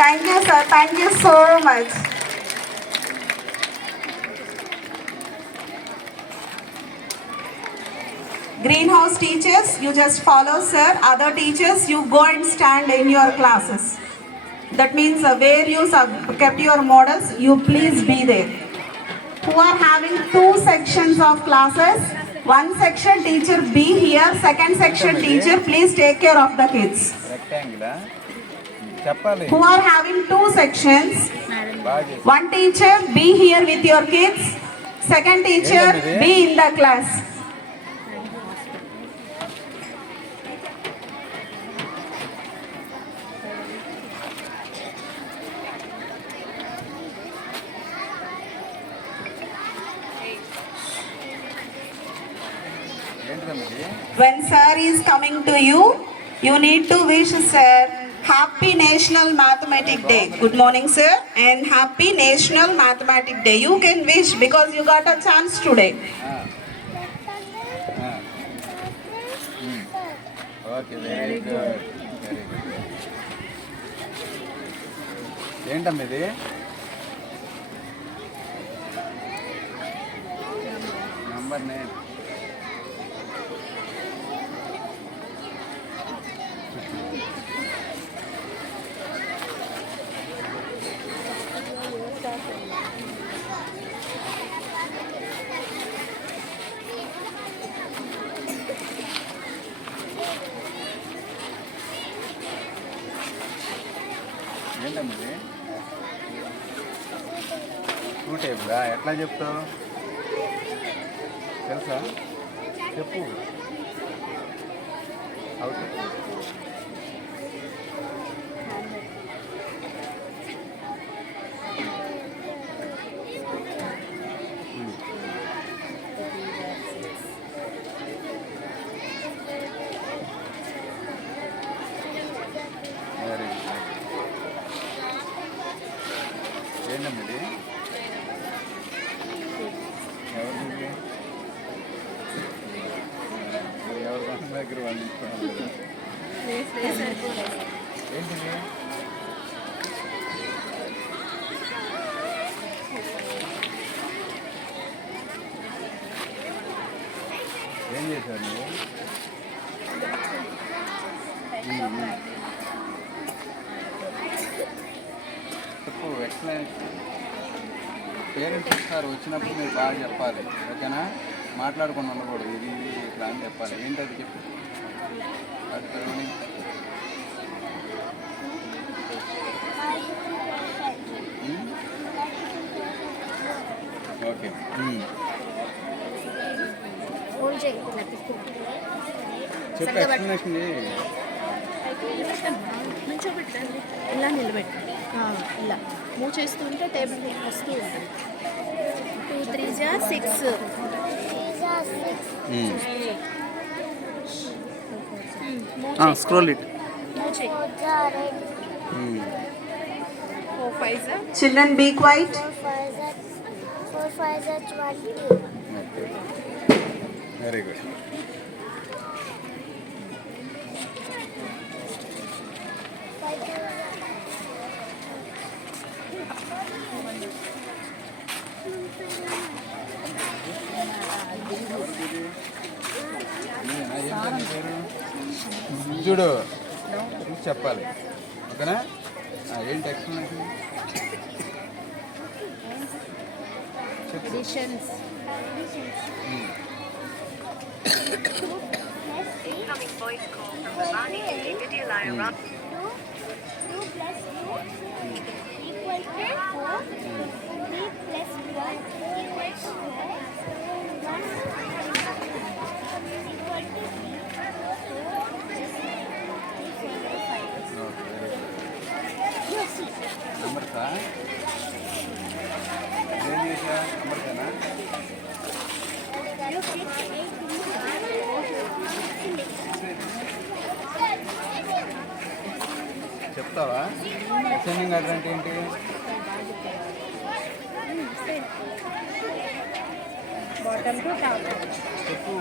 Thank you, sir. Thank you so much. Greenhouse teachers, you just follow, sir. Other teachers, you go and stand in your classes. That means where you kept your models, you please be there. Who are having 2 sections of classes, 1 section teacher be here, 2nd section teacher please take care of the kids. Who are having 2 sections, 1 teacher be here with your kids, 2nd teacher be in the class. When sir is coming to you, you need to wish sir Happy National Mathematics Day. Good morning, sir, and Happy National Mathematics Day. You can wish because you got a chance today. Okay, very good. ఏంటమ్మా ఇది? Number name ఏంటమ్మా ఇది? 2 టేబులా? ఎట్లా చెప్తావు? తెలుసా? చెప్పు. అవుట్ ఏంటమ్మా ఇది? ఎవరి దగ్గర వాళ్ళు ఏంటిది? ఏం చేశారు నువ్వు? చెప్పు. ఎక్స్ప్లెయిన్. పేరెంట్స్ వస్తారు, వచ్చినప్పుడు మీరు బాగా చెప్పాలి, ఓకేనా? మాట్లాడుకుని ఉండకూడదు. ఇది ఇట్లా అని చెప్పాలి. ఏంటది చెప్పు. ఓకే. చెప్పు. ఎక్స్ప్లెనేషన్ నుంచోబెట్టండి. ఇలా నిలబెట్టండి. ఇలా మూవ్ చేస్తుంటే టేబుల్ వస్తూ ఉంటుంది. 2 3 6. Scroll it. 4 5. Children be quiet. 4 5 20. Very good. చూడు చెప్పాలి, ఓకేనా? ఏంటి explanation? Additions. Incoming voice call from Bhavani in Video Line. 2 plus 2 equals to 4. 3 plus 1 equals to 4. 1 equal to 3. 4 నెంబర్సా? ఏం చేసా? నెంబర్సేనా? చెప్తావా? అసెండింగ్ ఆర్డర్ అంటే ఏంటి? Bottom to top. చెప్పు.